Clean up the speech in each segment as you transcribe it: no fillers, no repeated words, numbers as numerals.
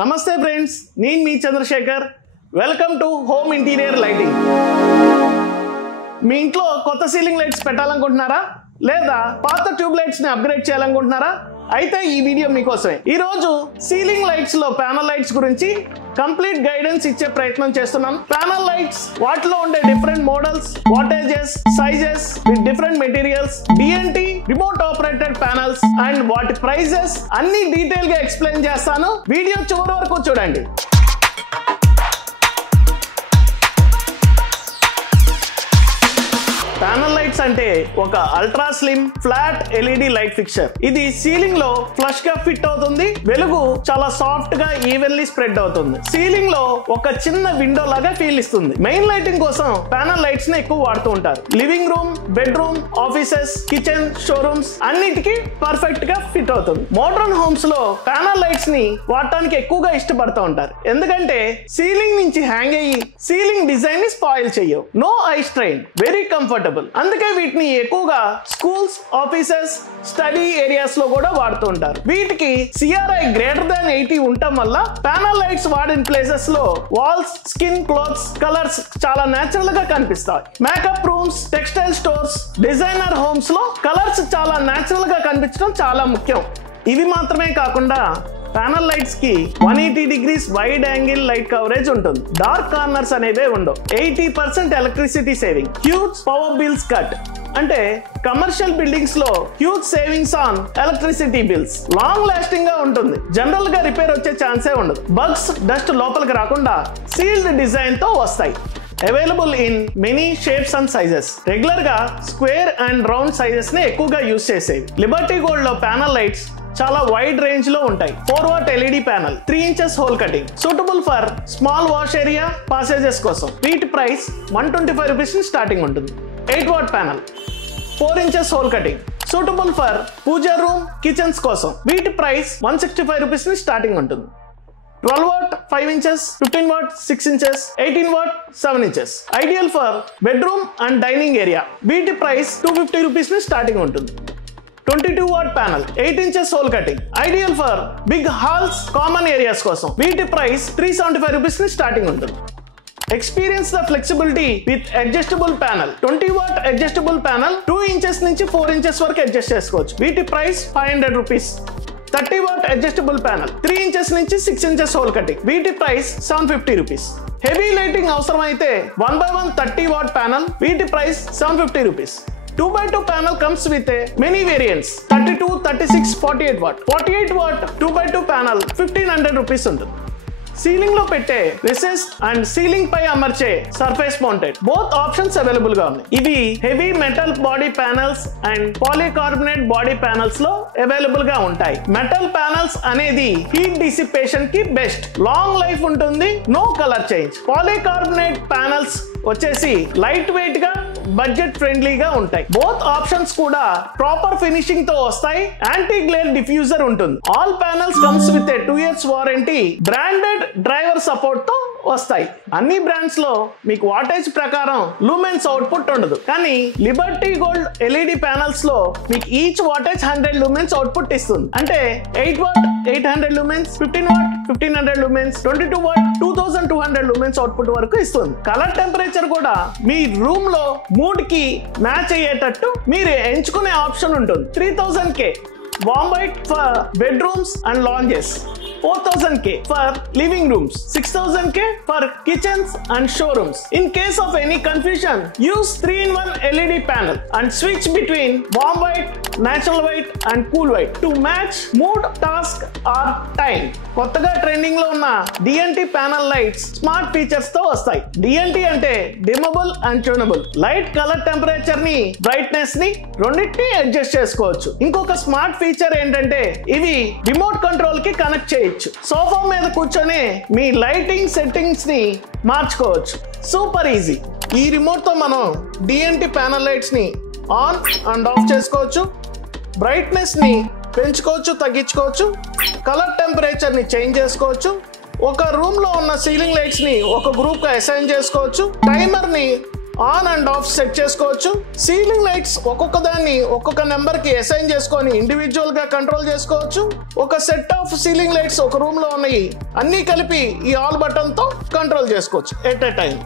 నమస్తే ఫ్రెండ్స్, నేను మీ Chandrashekar. Welcome to home interior lighting. మీ ఇంట్లో కొత్త సీలింగ్ లైట్స్ పెట్టాలనుకుంటున్నారా, లేదా పాత ట్యూబ్ లైట్స్ ని అప్గ్రేడ్ చేయాలనుకుంటున్నారా? అయితే ఈ వీడియో మీకోసమే. ఈ రోజు సీలింగ్ లైట్స్ లో ప్యానల్ లైట్స్ గురించి కంప్లీట్ గైడెన్స్ ఇచ్చే ప్రయత్నం చేస్తున్నాం. ప్యానల్ లైట్స్, వాటిలో ఉండే different models, wattages, sizes with different materials, DNT remote operated panels and వాటి ప్రైజెస్ అన్ని డీటెయిల్ గా ఎక్స్ప్లెయిన్ చేస్తాను. వీడియో చివరి వరకు చూడండి. ప్యానల్ లైట్స్ అంటే ఒక ultra slim flat LED light fixture. ఇది సీలింగ్ లో ఫ్లష్ గా ఫిట్ అవుతుంది. వెలుగు చాలా సాఫ్ట్ గా ఈవెన్లీ స్ప్రెడ్ అవుతుంది. సీలింగ్ లో ఒక చిన్న విండో లాగా ఫీల్ ఇస్తుంది. మెయిన్ లైటింగ్ కోసం ప్యానల్ లైట్స్ ని ఎక్కువ వాడుతూ ఉంటారు. Living room, bedroom, offices, kitchen, showrooms అన్నిటికీ పర్ఫెక్ట్ గా ఫిట్ అవుతుంది. మోడర్న్ హోమ్స్ లో ప్యానల్ లైట్స్ ని వాడటానికి ఎక్కువగా ఇష్టపడుతూ ఉంటారు. ఎందుకంటే సీలింగ్ నుంచి హ్యాంగ్ అయ్యి సీలింగ్ డిజైన్ ని స్పాయిల్ చేయవు. No eye strain, very comfortable. అందుకే వీటిని ఎక్కువగా స్కూల్స్, ఆఫీసెస్, స్టడీ ఏరియాస్ లో కూడా వాడుతూ ఉంటారు. వీటికి CRI గ్రేటర్ దాన్ 80 ఉండటం వల్ల ప్యానల్ లైట్స్ వాడిన ప్లేసెస్ లో వాల్స్, స్కిన్, క్లోత్స్, కలర్స్ చాలా నేచురల్ గా కనిపిస్తాయి. Makeup rooms, textile stores, designer homes లో కలర్స్ చాలా నేచురల్ గా కనిపించడం చాలా ముఖ్యం. ఇవి మాత్రమే కాకుండా ప్యానల్ లైట్స్ కి 180 degrees wide angle light coverage ఉంటుంది. డార్క్ కార్నర్స్ అనేవే ఉండవు. 80% electricity saving, huge power bills cut. అంటే కమర్షియల్ బిల్డింగ్స్ లో huge savings on electricity bills. Long lasting గా ఉంటుంది. జనరల్ గా రిపేర్ వచ్చే ఛాన్సే ఉండదు. బగ్స్, డస్ట్ లోపలికి రాకుండా సీల్డ్ డిజైన్ తో వస్తాయి. Available in many shapes and sizes. Regular గా స్క్వేర్ అండ్ రౌండ్ సైజెస్ ని ఎక్కువగా యూజ్ చేసేవి. లిబర్టీ గోల్డ్ లో ప్యానల్ లైట్స్ చాలా వైడ్ రేంజ్ లో ఉంటాయి. 4 watt LED panel, 3 inches hole cutting, suitable for small wash area, passages కోసం. వీటి ప్రైస్ 125 rupees స్టార్టింగ్ ఉంటుంది. 8 watt panel, 4 inches hole cutting, suitable for puja room, kitchens కోసం. వీటి ప్రైస్ 165 rupees స్టార్టింగ్ ఉంటుంది. 12 watt 5 inches, 15 watt 6 inches, 18 watt 7 inches. Ideal for bedroom and dining area. వీటి price 250 rupees starting ఉంటుంది. 22 watt panel, 8 inches hole cutting, ideal for big halls, common areas కోసం. వీటి price 375 rupees starting ఉంటుంది. Experience the flexibility with adjustable panel. 20 watt adjustable panel 2 inches నుంచి 4 inches వరకు adjust చేసుకోవచ్చు. వీటి price 500 rupees. 30 watt adjustable panel, 3 inches నుంచి 6 inches hole cutting. వీటి price 750 rupees. Heavy lighting అవసరమైతే 1/1 30 watt ప్యానల్. వీటి price 750 rupees. 2x2 panel comes with many variants. 32, 36, 48 watt. 48 watt 2x2 panel 1500 rupees ఉంటుంది. సీలింగ్ లో పెట్టే రిసెస్ అండ్ సీలింగ్ పై అమర్చే surface mounted, both options available గా ఉన్నాయి. ఇవి heavy metal body panels and polycarbonate body panels లో అవైలబుల్ గా ఉంటాయి. మెటల్ ప్యానల్స్ అనేది హీట్ డిసిపేషన్ కి బెస్ట్, లాంగ్ లైఫ్ ఉంటుంది, no colour change. Polycarbonate panels వచ్చేసి లైట్ వెయిట్ గా, బడ్జెట్ ఫ్రెండ్లీగా ఉంటాయి. బోత్ ఆప్షన్స్ కూడా ప్రాపర్ ఫినిషింగ్ తో వస్తాయి. యాంటీ గ్లేర్ డిఫ్యూజర్ ఉంటుంది. All panels comes with 2 years warranty. Branded driver support తో వస్తాయి. అన్ని బ్రాండ్స్ లో మీకు వాటేజ్ ప్రకారం లూమెన్స్ అవుట్పుట్ ఉండదు. కానీ లిబర్టీ గోల్డ్ LED ప్యానల్స్ లో మీకు ఈచ్ వాటేజ్ 100 lumens అవుట్పుట్ ఇస్తుంది. అంటే 8 watt 800 lumens, 15 watt 1500 lumens, 22 watt 2200 lumens output వరకు ఇస్తుంది. కలర్ టెంపరేచర్ కూడా మీ రూమ్ లో మూడ్ కి మ్యాచ్ అయ్యేటట్టు మీరు ఎంచుకునే ఆప్షన్ ఉంటుంది. 3000K warm white for bedrooms and lounges, 4000K for living rooms, 6000K for kitchens and showrooms. In case of any confusion, use 3-in-1 LED panel and switch between warm white, natural white and cool white to match mood, task or time. కొత్తగా trending లో ఉన్న DNT panel lights smart features తో వస్తాయి. DNT అంటే dimmable and tunable. Light colour temperature ని, brightness ని రెండింటిని adjust చేసుకోవచ్చు. ఇంకొక స్మార్ట్ ఫీచర్ ఏంటంటే ఇవి రిమోట్ కంట్రోల్ కి కనెక్ట్ చేయొచ్చు. సోఫా మీద కూర్చొని మీ లైటింగ్ సెట్టింగ్స్ ని మార్చుకోవచ్చు. Super easy. ఈ రిమోట్ తో మనం DNT ప్యానల్ లైట్స్ ని ఆన్ అండ్ ఆఫ్ చేసుకోవచ్చు. బ్రైట్నెస్ ని పెంచుకోవచ్చు, తగ్గించుకోవచ్చు. కలర్ టెంపరేచర్ ని చేంజ్ చేసుకోవచ్చు. ఒక రూమ్ లో ఉన్న సీలింగ్ లైట్స్ ని ఒక గ్రూప్ గా అసైన్ చేసుకోవచ్చు. టైమర్ ని ఆన్ అండ్ ఆఫ్ సెట్ చేసుకోవచ్చు. సీలింగ్ లైట్స్ ఒక్కొక్క దాన్ని ఒక్కొక్క నెంబర్ కి అసైన్ చేసుకొని ఇండివిజువల్ గా కంట్రోల్ చేసుకోవచ్చు. ఒక సెట్ ఆఫ్ సీలింగ్ లైట్స్ ఒక రూమ్ లో ఉన్నాయి అన్ని కలిపి ఈ ఆల్ బటన్ తో కంట్రోల్ చేసుకోవచ్చు at a time.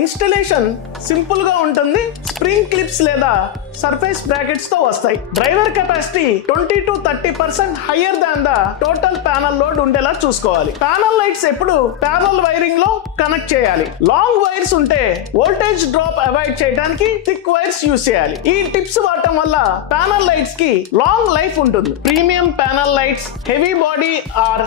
Installation simple గా ఉంటుంది. స్ప్రింగ్ క్లిప్స్ లేదా సర్ఫేస్ బ్రాకెట్స్ తో వస్తాయి. Driver capacity 20 to 30% higher than the total panel load ఉండేలా చూసుకోవాలి. ప్యానల్ లైట్స్ ఎప్పుడు ప్యానల్ వైరింగ్ లో కనెక్ట్ చేయాలి. లాంగ్ వైర్స్ ఉంటే వోల్టేజ్ డ్రాప్ అవాయిడ్ చేయడానికి థిక్ వైర్స్ యూస్ చేయాలి. ఈ టిప్స్ వాడటం వల్ల ప్యానల్ లైట్స్ కి లాంగ్ లైఫ్ ఉంటుంది. Premium panel lights, heavy body or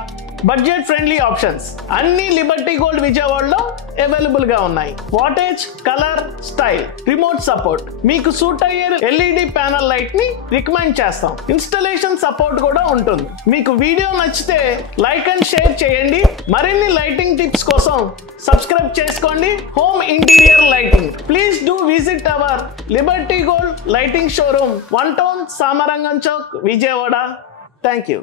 budget friendly options అన్ని లిబర్టీ గోల్డ్ విజయవాడలో అవైలబుల్ గా ఉన్నాయి. Wattage, colour, style, remote support, మీకు సూట్ అయ్యే ఎల్ఈడి ప్యానల్ లైట్ ని రికమెండ్ చేస్తాం. ఇన్స్టలేషన్ సపోర్ట్ కూడా ఉంటుంది. మీకు వీడియో నచ్చితే లైక్ అండ్ షేర్ చేయండి. మరిన్ని లైటింగ్ టిప్స్ కోసం సబ్స్క్రైబ్ చేసుకోండి. Home interior lighting, please do visit our Liberty gold lighting showroom, 1 Town, Samarangan Chowk, Vijayawada. Thank you.